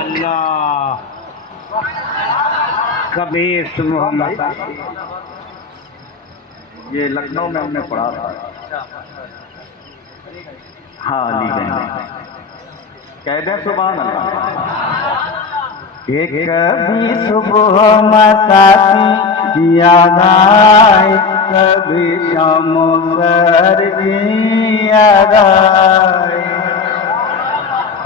अल्लाह कबीर मोहम्मद। ये लखनऊ में हमने पढ़ा था। हाँ अलीगंज। कह दें सुभान अल्लाह। एक कभी सुबह मसाती याद आए, कभी शाम सर्दी याद आए।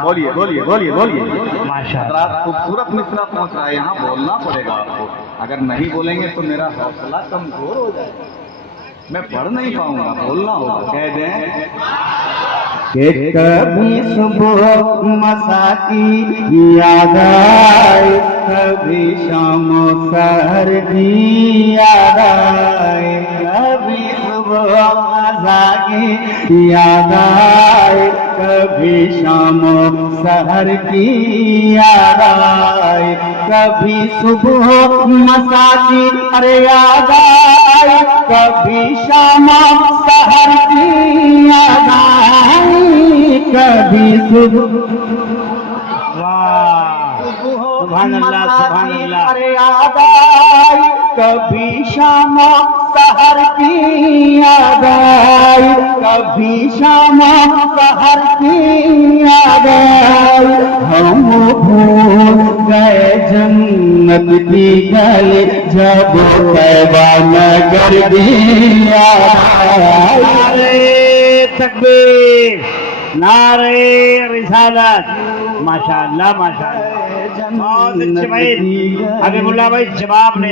बोलिए बोलिए बोलिए बोलिए। माशाअल्लाह खूबसूरत मिसरा पहुंच रहा है, यहाँ बोलना पड़ेगा आपको। अगर नहीं बोलेंगे तो मेरा हौसला कमजोर हो जाएगा, मैं पढ़ नहीं पाऊंगा, बोलना होगा। कह दें कि कभी सुबह मसा की याद आए, कभी शाम सर्दी याद आए। कभी सुबह मसा की याद आए, कभी शाम सहर की याद आए। कभी सुबह मसा की अरे याद आए, कभी शाम सहर की याद आए। कभी सुबह सुभान अल्लाह सुभान अल्लाह। अरे याद आई, कभी शाम सहर की याद आई, कभी शाम सहर की याद आई। हम भूल गए जन्नत की गली, जब तैबा नगर की याद आई। नारे तकबीर, नारे रिसालत। माशाअल्लाह माशाअल्लाह, बहुत अच्छे भाई हबीबुल्लाह भाई जवाब ने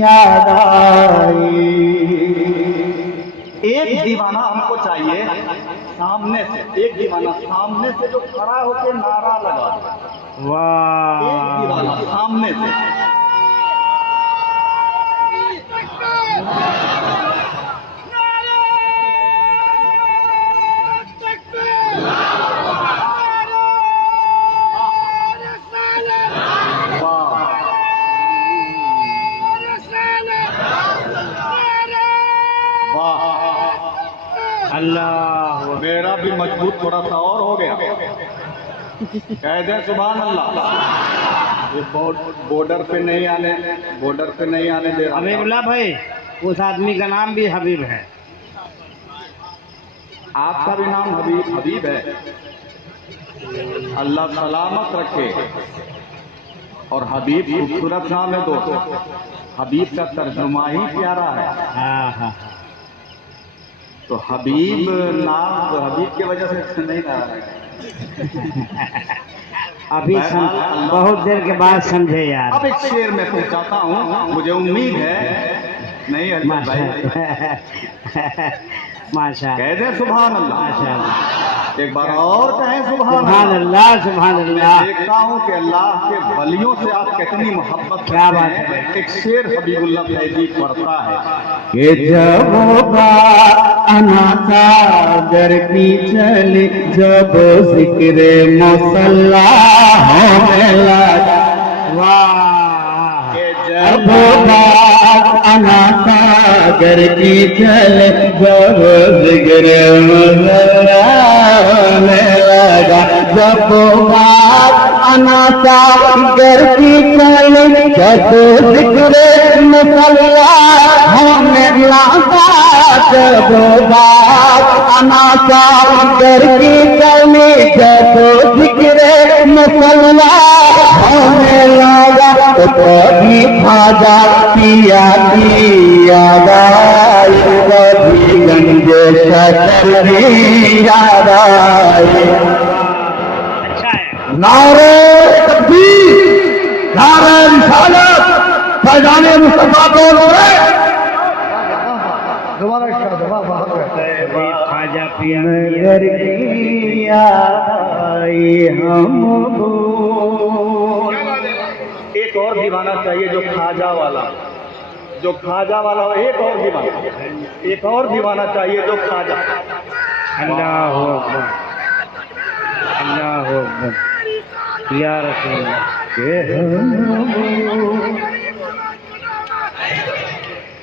याद आई। एक दीवाना हमको चाहिए सामने से, एक दीवाना सामने से जो खड़ा होकर नारा लगा। वाह, एक दीवाना सामने से। अल्लाह मेरा भी मजबूत थोड़ा सा और हो गया। कह दे सुभान अल्लाह। ये बॉर्डर पे नहीं आने, बॉर्डर पे नहीं आने दे। हबीबुल्लाह भाई, उस आदमी का नाम भी हबीब है। आपका भी नाम हबीब हबीब है। अल्लाह सलामत रखे। और हबीब खूबसूरत नाम है दोस्तों। हबीब का तर्जुमा ही प्यारा है। हाँ हाँ, तो हबीब नाम हबीब की वजह से नहीं रहा है। अभी बहुत देर के बाद समझे यार। अब एक शेर में पहुंचाता हूँ, मुझे उम्मीद है नहीं है भाई। माशा कह दे सुभान अल्लाह। माशाअल्लाह, एक बार और कहें सुभान सुभान अल्लाह सुभान मैं अल्लाह। देखता हूँ कि अल्लाह के वलियों से आप कितनी मोहब्बत क्या करते बात हैं। है। एक शेर हबीबुल्लाह फैजी पढ़ता है कि जब अना सागर की चली, जब जिक्र मुसल्ला होने लगा। वाह, कि जब अना सागर की चले, जब जिक्र मुसल्ला होने लगा। जब अना सागर की चले, जब जिक्र मुसल्ला होने लगा। जब अना सागर की चले, जब जिक्र मुसल्ला होने लगा। तो कभी खाजा पिया की याद आई, कभी गंजे शक्कर की याद आई। अच्छा है। नारे तकबीर, नारे रिसालत, फैजाने मुस्तफा को लोरे। ख्वाजा पिया नगर की याद आई हमको। एक और दीवाना चाहिए जो ख्वाजा वाला, जो ख्वाजा वाला हो। एक और दीवाना, एक और दीवाना चाहिए जो ख्वाजा। अल्लाह हू अकबर, अल्लाह हू अकबर या रसूल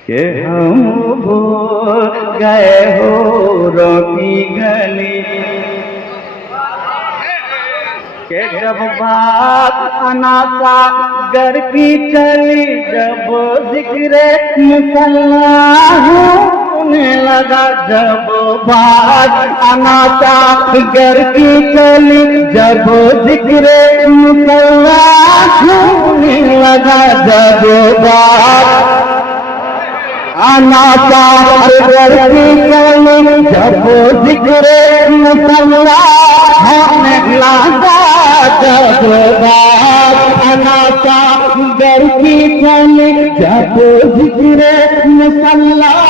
कि हम भूल गए हो रोकी गली, के जब बात अनासा घर की चली, जब जिक्र मुसल्लाह होने लगा, जब बात अनासा घर की चली, जब जिक्र मुसल्लाह होने लगा, जब बात अनासा घर की चली, जब जिक्र मुसल्लाह होने लगा, जब बात अनासा घर की चली, जब जिक्र मुसल्लाह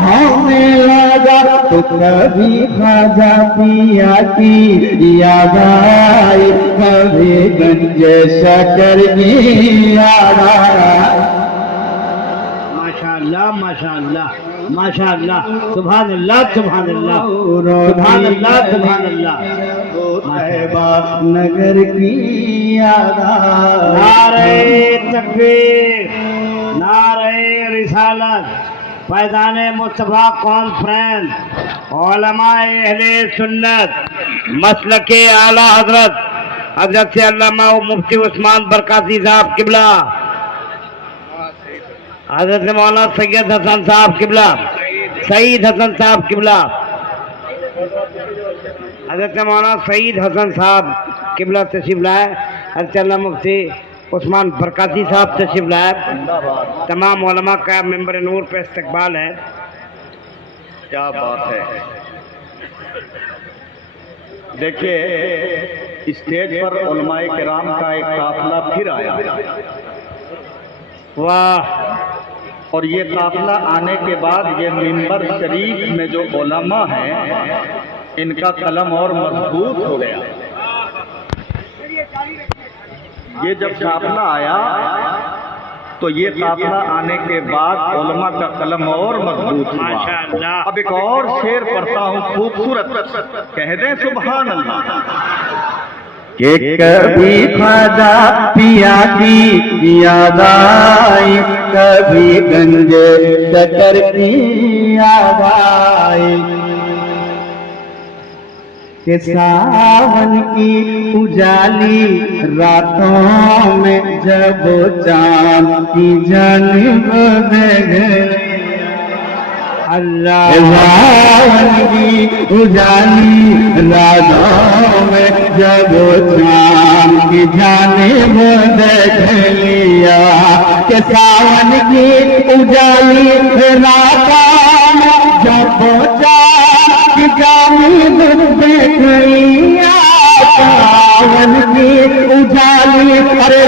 होने लगा, तो कभी खाजा पिया की याद आई, कभी गंजे शकर की याद आई। माशाअल्लाह माशाअल्लाह माशाअल्लाह, सुभान अल्लाह सुभान अल्लाह सुभान अल्लाह सुभान अल्लाह। तैबा नगर की याद आई। नारे तकबीर, नारे रिसालत, फैज़ाने मुस्तफ़ा कॉन्फ्रेंस, उलमाए अहले सुन्नत, मसलके आला हजरत हजरत से अल्लामा मुफ्ती उस्मान बरकाती साहब किबला, हजरत मौलाना सैयद हसन साहब किबला, सईद हसन साहब किबला, हजरत मौलाना सईद हसन साहब किबला तशरीफ लाए, हजरत अल्लामा मुफ्ती उस्मान बरकाती साहब तशरीफ लाए। तमाम उलमा का मेंबर नूर पे इस्तकबाल है। क्या बात है। देखिए, स्टेज पर उलमाए किराम का एक काफिला फिर आया। वाह। और ये काफिला आने के बाद ये मिंबर शरीफ में जो उलमा हैं, इनका कलम और मजबूत हो गया। ये जब काफिला आया तो ये काफिला आने के बाद उलमा का कलम और मजबूत हुआ। माशाअल्लाह। अब एक और शेर पढ़ता हूँ खूबसूरत, कह दें सुभान अल्लाह। कि कभी खाजा पिया की याद आई, कभी गंजे शकर की याद आई, कि सावन की उजाली रातों में जब चांद की जानिब देख, अल्लाह। सावन की उजाली रातों में जब चांद की जानिब देख लिया, कि सावन की उजाली रातों में जब चांद की जानिब देख लिया, सावन की उजाली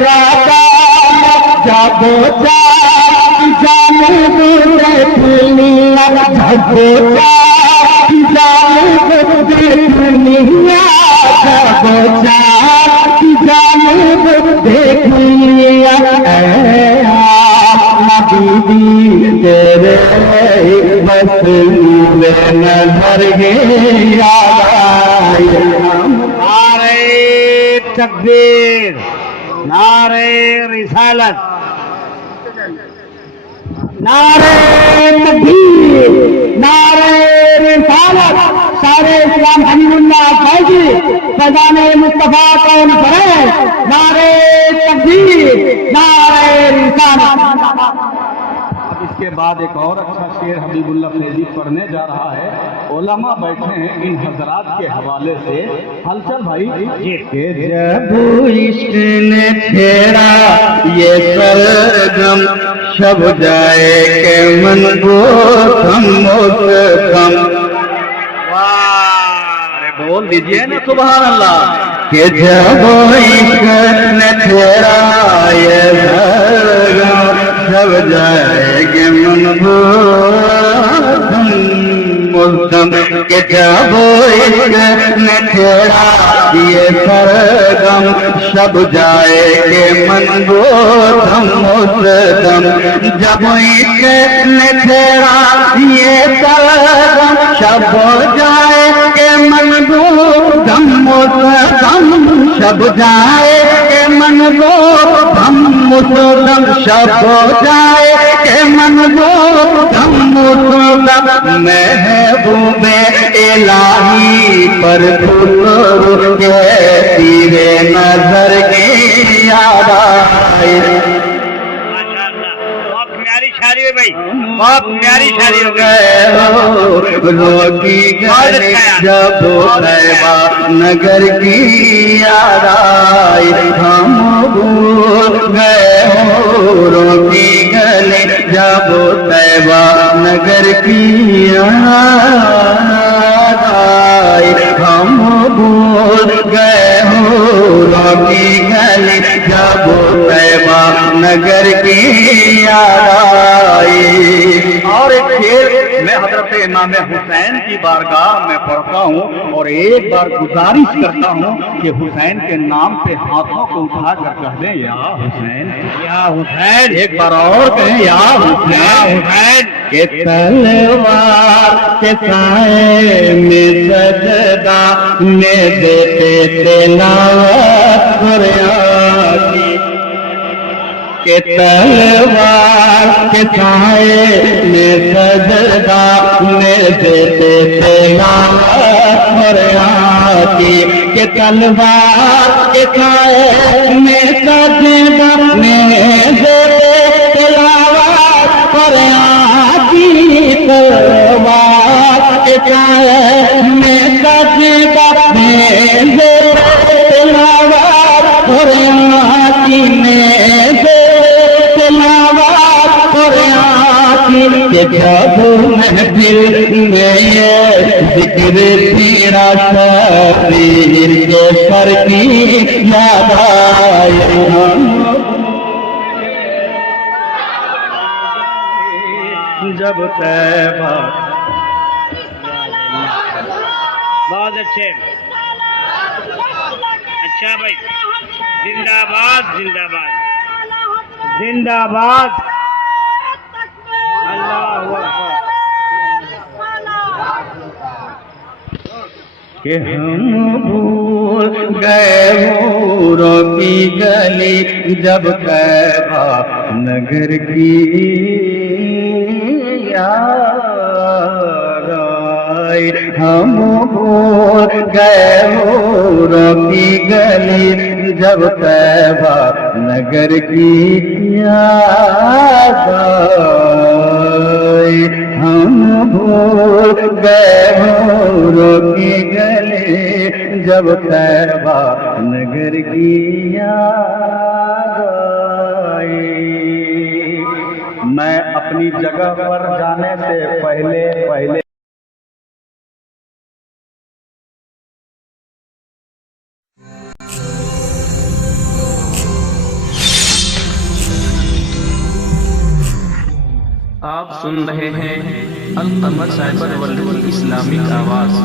रातों में जब चांद की जानिब देख लिया, जब चांद की जानिब देख लिया, जब चांद की जानिब देख लिया, बीबी तेरे बस नजर गया। नारे तकबीर, नारे रिसालत, नारे तकबीर, नारे रिसालत। सारे इस्लाम हमीदुल्लाह फैजी, फैज़ाने मुस्तफ़ा कॉन्फ्रेंस, नारे तकबीर, नारे रिसालत। अब इसके बाद एक और अच्छा शेर हबीबुल्ला फैजी पढ़ने जा रहा है। उलमा बैठे हैं, इन हजरात के हवाले से। हलचल भाई जी। कि जब इश्क ने छेड़ा ये सरगम, शब जाए के मन को थम। अरे बोल दीजिए ना सुभान अल्लाह। कि जब इश्क ने छेड़ा ये सरगम, शब जाए के मन को थम। कि जब इश्क ने छेड़ा ये सरगम, शब जाए के मन को थम। जब इश्क ने छेड़ा ये सरगम, शब जाए के मन को थम। शब जाए के मन को थम, शब जाए के मन को थम। महबूबे इलाही पर फुल के तीरे न बहुत प्यारी शादी हो गई। गए हो रोकी गली जब तैबा नगर की याद आई हम भूल गए हो रोकी गली जब तैबा नगर की याद आई हम भूल गए हो रोकी गली जब तैबा नगर की याद आई। और एक शेर मैं हजरत इमाम हुसैन की बारगाह में पढ़ता हूँ और एक बार गुजारिश करता हूँ कि हुसैन के नाम पे हाथों को उठा कर कह दें या हुसैन, या हुसैन, एक बार और कहें या हुसैन के तलवार के साए में सजदा में देते तिलावत कुरान की के तलवार के साए में सजदा में देते तिलावत कुरान की के तलवार के साए में सजदा में देते तिलावत कुरान की तलवार के साए में सजदा में देते तिलावत कुरान की में के जब महफिल में ये जिक्र तेरा शरीर के सर की याद आए जब तैबा। बहुत अच्छे, अच्छा भाई, जिंदाबाद जिंदाबाद जिंदाबाद। अल्लाहू अकबर। कि हम भूल गए हो रोकी गली जब तैबा नगर की याद आई हम भूल गए हो रोकी गली जब तैबा नगर की याद आई हम भूल गए हो रोकी गले जब तैबा नगर की याद आई। मैं अपनी जगह पर जाने से पहले आप सुन रहे हैं अल कमर साइबर वर्ल्ड की इस्लामिक आवाज़।